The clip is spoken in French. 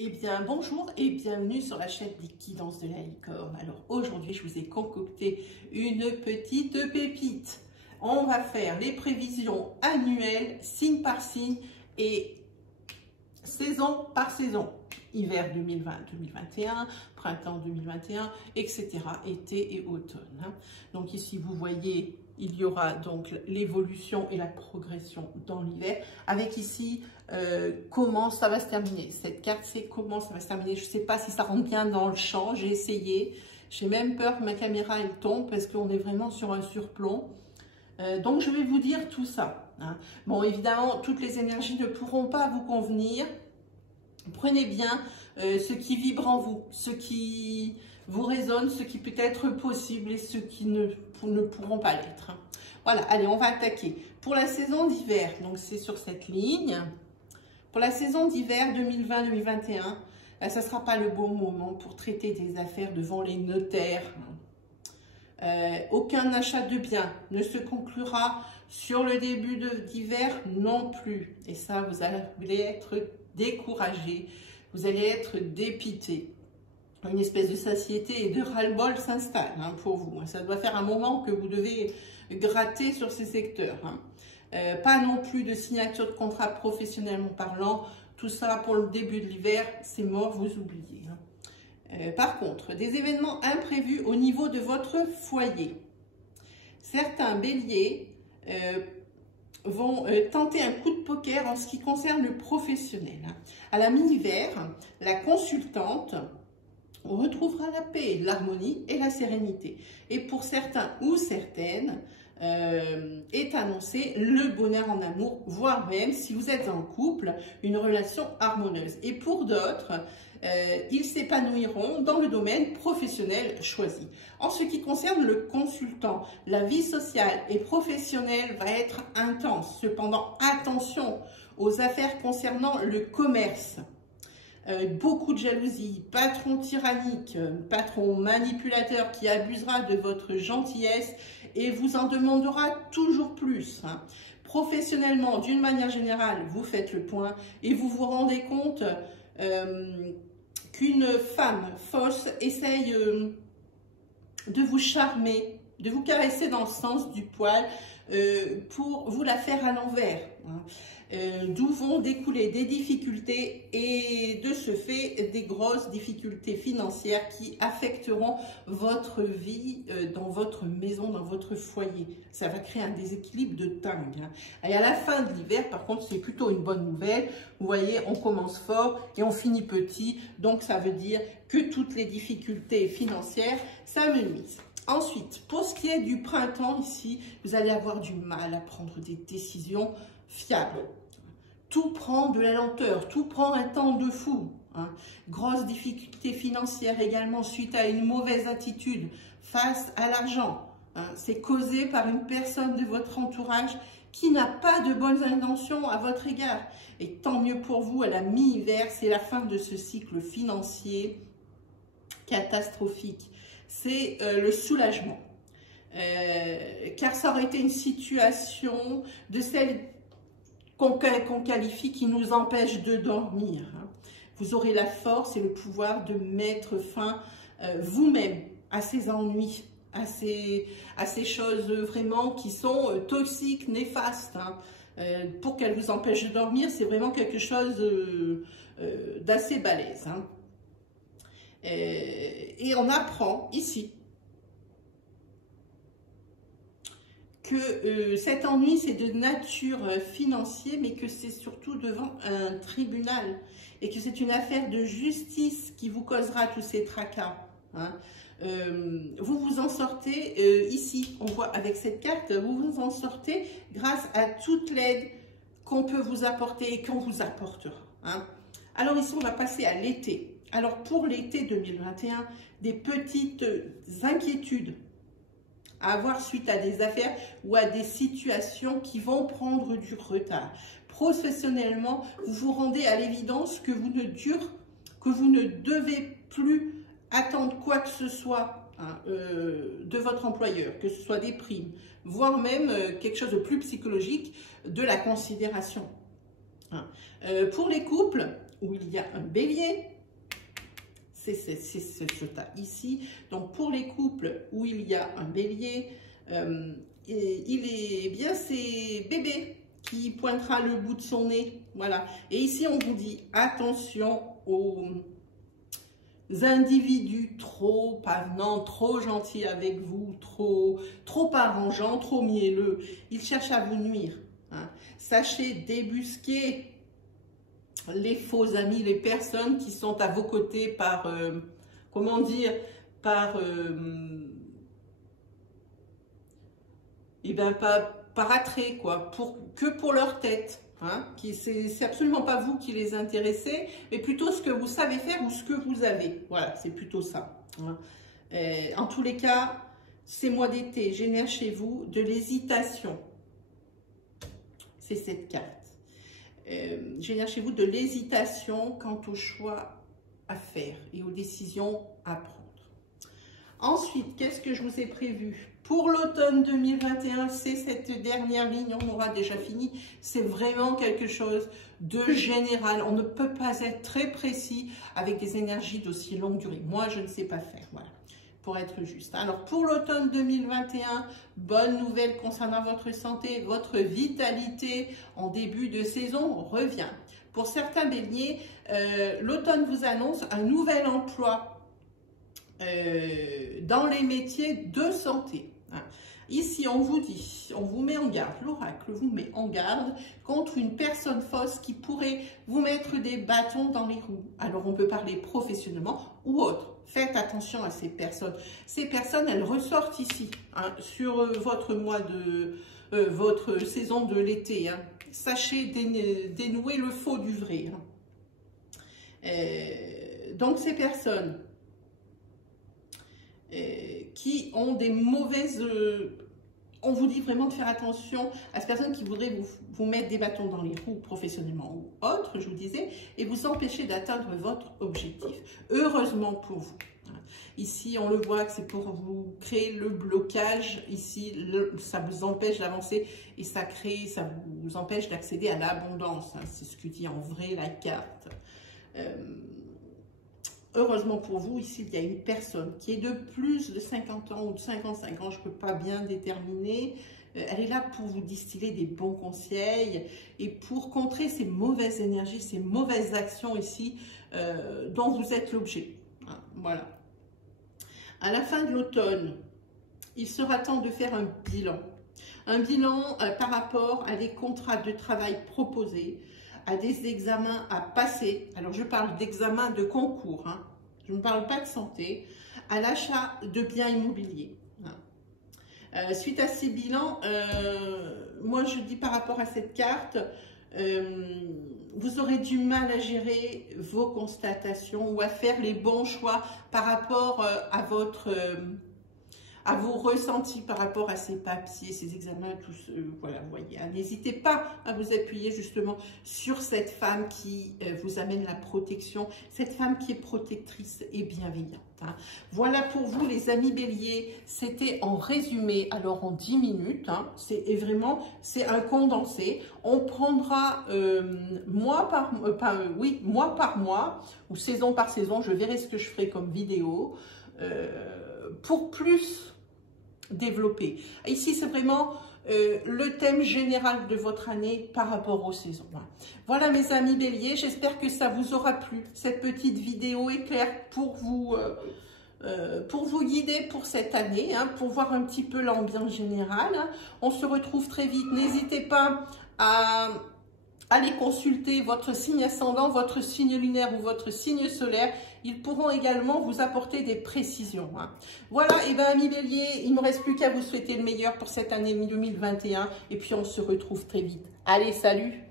Eh bien, bonjour et bienvenue sur la chaîne des guidances de la licorne. Alors, aujourd'hui, je vous ai concocté une petite pépite. On va faire les prévisions annuelles, signe par signe et saison par saison. Hiver 2020-2021, printemps 2021, etc. Été et automne. Donc ici, vous voyez, il y aura donc l'évolution et la progression dans l'hiver. Avec ici, comment ça va se terminer. Cette carte, c'est comment ça va se terminer. Je ne sais pas si ça rentre bien dans le champ. J'ai essayé. J'ai même peur que ma caméra elle tombe parce qu'on est vraiment sur un surplomb. Donc, je vais vous dire tout ça. Bon, évidemment, toutes les énergies ne pourront pas vous convenir. Prenez bien ce qui vibre en vous, ce qui vous résonne, ce qui peut être possible et ce qui ne pourront pas l'être. Voilà, allez, on va attaquer. Pour la saison d'hiver, donc c'est sur cette ligne. Pour la saison d'hiver 2020-2021, ça ne sera pas le bon moment pour traiter des affaires devant les notaires. Aucun achat de biens ne se conclura sur le début d'hiver non plus. Et ça, vous allez être découragé, vous allez être dépité. Une espèce de satiété et de ras-le-bol s'installe pour vous. Ça doit faire un moment que vous devez gratter sur ces secteurs. Pas non plus de signature de contrat professionnellement parlant. Tout ça pour le début de l'hiver, c'est mort, vous oubliez. Par contre, des événements imprévus au niveau de votre foyer. Certains béliers vont tenter un coup de poker en ce qui concerne le professionnel. À la mi-hiver, la consultante retrouvera la paix, l'harmonie et la sérénité. Et pour certains ou certaines, est annoncé le bonheur en amour, voire même, si vous êtes en couple, une relation harmonieuse. Et pour d'autres, ils s'épanouiront dans le domaine professionnel choisi. En ce qui concerne le consultant, la vie sociale et professionnelle va être intense. Cependant, attention aux affaires concernant le commerce. Beaucoup de jalousie, patron tyrannique, patron manipulateur qui abusera de votre gentillesse et vous en demandera toujours plus. Professionnellement, d'une manière générale, vous faites le point et vous vous rendez compte qu'une femme fausse essaye de vous charmer, de vous caresser dans le sens du poil pour vous la faire à l'envers. D'où vont découler des difficultés et de ce fait des grosses difficultés financières qui affecteront votre vie dans votre maison, dans votre foyer. Ça va créer un déséquilibre de dingue. Et à la fin de l'hiver, par contre, c'est plutôt une bonne nouvelle. Vous voyez, on commence fort et on finit petit. Donc, ça veut dire que toutes les difficultés financières s'amenuisent. Ensuite, pour ce qui est du printemps, ici, vous allez avoir du mal à prendre des décisions fiables. Tout prend de la lenteur, tout prend un temps de fou. Grosse difficulté financière également suite à une mauvaise attitude face à l'argent. C'est causé par une personne de votre entourage qui n'a pas de bonnes intentions à votre égard. Et tant mieux pour vous, à la mi-hiver, c'est la fin de ce cycle financier catastrophique. C'est le soulagement. Car ça aurait été une situation de celle qu'on qualifie qui nous empêche de dormir. Vous aurez la force et le pouvoir de mettre fin vous-même à ces ennuis, à ces choses vraiment qui sont toxiques, néfastes. Pour qu'elles vous empêchent de dormir, c'est vraiment quelque chose d'assez balèze. Et on apprend ici que cet ennui, c'est de nature financière, mais que c'est surtout devant un tribunal et que c'est une affaire de justice qui vous causera tous ces tracas. Vous vous en sortez, ici, on voit avec cette carte, vous vous en sortez grâce à toute l'aide qu'on peut vous apporter et qu'on vous apportera. Alors ici, on va passer à l'été. Alors pour l'été 2021, des petites inquiétudes à avoir suite à des affaires ou à des situations qui vont prendre du retard. Professionnellement, vous vous rendez à l'évidence que vous ne devez plus attendre quoi que ce soit de votre employeur, que ce soit des primes, voire même quelque chose de plus psychologique, de la considération. Pour les couples, où il y a un bélier, c'est ce tas ici. Donc pour les couples où il y a un bélier, c'est bébé qui pointera le bout de son nez. Voilà. Et ici, on vous dit attention aux individus trop avenants, trop gentils avec vous, trop arrangeants, trop mielleux. Ils cherchent à vous nuire. Hein. Sachez débusquer les faux amis, les personnes qui sont à vos côtés par, comment dire, par attrait, quoi, que pour leur tête. Hein, c'est absolument pas vous qui les intéressez, mais plutôt ce que vous savez faire ou ce que vous avez. Voilà, c'est plutôt ça. Hein. En tous les cas, ces mois d'été génèrent chez vous de l'hésitation. C'est cette carte. Génère chez vous de l'hésitation quant aux choix à faire et aux décisions à prendre. Ensuite, qu'est-ce que je vous ai prévu? Pour l'automne 2021, c'est cette dernière ligne, on aura déjà fini. C'est vraiment quelque chose de général. On ne peut pas être très précis avec des énergies d'aussi longue durée. Moi, je ne sais pas faire, voilà, pour être juste. Alors, pour l'automne 2021, bonne nouvelle concernant votre santé, votre vitalité en début de saison revient. Pour certains béliers, l'automne vous annonce un nouvel emploi dans les métiers de santé. Ici, on vous dit, on vous met en garde, l'oracle vous met en garde contre une personne fausse qui pourrait vous mettre des bâtons dans les roues. Alors, on peut parler professionnellement ou autre. Faites attention à ces personnes. Ces personnes, elles ressortent ici, hein, sur votre mois de votre saison de l'été. Hein. Sachez dénouer le faux du vrai. Hein. Donc, ces personnes qui ont des mauvaises... on vous dit vraiment de faire attention à ces personnes qui voudraient vous mettre des bâtons dans les roues professionnellement ou autre, je vous disais, et vous empêcher d'atteindre votre objectif. Heureusement pour vous. Ici, on le voit que c'est pour vous créer le blocage. Ici, ça vous empêche d'avancer et ça vous empêche d'accéder à l'abondance. C'est ce que dit en vrai la carte. Heureusement pour vous, ici, il y a une personne qui est de plus de 50 ans ou de 55 ans, je ne peux pas bien déterminer. Elle est là pour vous distiller des bons conseils et pour contrer ces mauvaises énergies, ces mauvaises actions ici dont vous êtes l'objet. Voilà. À la fin de l'automne, il sera temps de faire un bilan. Un bilan par rapport à des contrats de travail proposés, à des examens à passer. Alors, je parle d'examens de concours, hein. Je ne parle pas de santé, à l'achat de biens immobiliers. Hein. Suite à ces bilans, moi, je dis par rapport à cette carte, vous aurez du mal à gérer vos constatations ou à faire les bons choix par rapport à vos ressentis par rapport à ces papiers, ces examens, tous, voilà, vous voyez. Hein. N'hésitez pas à vous appuyer justement sur cette femme qui vous amène la protection, cette femme qui est protectrice et bienveillante. Hein. Voilà pour vous les amis béliers, c'était en résumé, alors en 10 minutes, hein, c'est un condensé. On prendra mois par mois ou saison par saison, je verrai ce que je ferai comme vidéo pour plus développer. Ici, c'est vraiment le thème général de votre année par rapport aux saisons. Voilà mes amis béliers, j'espère que ça vous aura plu. Cette petite vidéo est claire pour vous guider pour cette année, hein, pour voir un petit peu l'ambiance générale. Hein. On se retrouve très vite. N'hésitez pas à aller consulter votre signe ascendant, votre signe lunaire ou votre signe solaire. Ils pourront également vous apporter des précisions. Hein. Voilà, et bien amis béliers, il ne me reste plus qu'à vous souhaiter le meilleur pour cette année 2021. Et puis on se retrouve très vite. Allez, salut!